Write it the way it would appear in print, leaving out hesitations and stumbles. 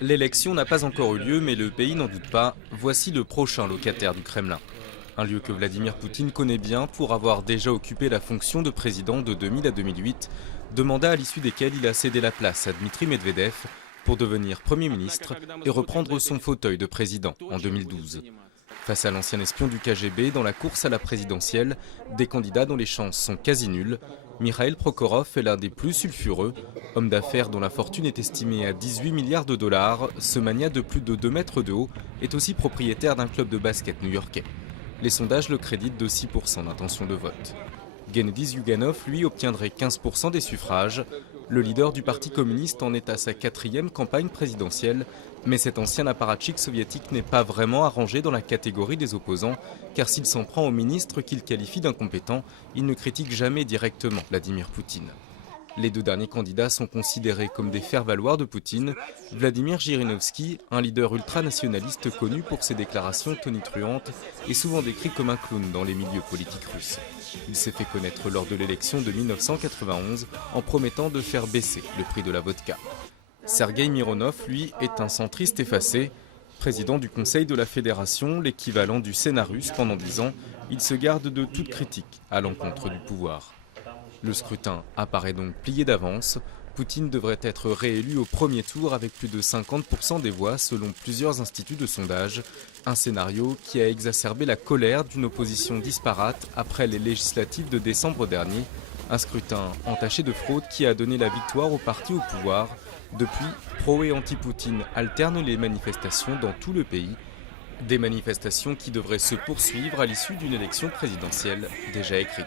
L'élection n'a pas encore eu lieu, mais le pays n'en doute pas. Voici le prochain locataire du Kremlin. Un lieu que Vladimir Poutine connaît bien pour avoir déjà occupé la fonction de président de 2000 à 2008, deux mandats à l'issue desquels il a cédé la place à Dmitri Medvedev pour devenir Premier ministre et reprendre son fauteuil de président en 2012. Face à l'ancien espion du KGB dans la course à la présidentielle, des candidats dont les chances sont quasi nulles, Mikhail Prokhorov est l'un des plus sulfureux. Homme d'affaires dont la fortune est estimée à 18 milliards de dollars, ce magnat de plus de 2 mètres de haut est aussi propriétaire d'un club de basket new-yorkais. Les sondages le créditent de 6% d'intention de vote. Gennady Zyuganov, lui, obtiendrait 15% des suffrages. Le leader du Parti communiste en est à sa 4e campagne présidentielle, mais cet ancien apparatchik soviétique n'est pas vraiment arrangé dans la catégorie des opposants, car s'il s'en prend au ministre qu'il qualifie d'incompétent, il ne critique jamais directement Vladimir Poutine. Les deux derniers candidats sont considérés comme des faire-valoir de Poutine. Vladimir Zhirinovski, un leader ultranationaliste connu pour ses déclarations tonitruantes, est souvent décrit comme un clown dans les milieux politiques russes. Il s'est fait connaître lors de l'élection de 1991 en promettant de faire baisser le prix de la vodka. Sergueï Mironov, lui, est un centriste effacé. Président du Conseil de la Fédération, l'équivalent du Sénat russe pendant 10 ans, il se garde de toute critique à l'encontre du pouvoir. Le scrutin apparaît donc plié d'avance. Poutine devrait être réélu au premier tour avec plus de 50% des voix selon plusieurs instituts de sondage. Un scénario qui a exacerbé la colère d'une opposition disparate après les législatives de décembre dernier. Un scrutin entaché de fraude qui a donné la victoire au parti au pouvoir. Depuis, pro et anti-Poutine alternent les manifestations dans tout le pays. Des manifestations qui devraient se poursuivre à l'issue d'une élection présidentielle déjà écrite.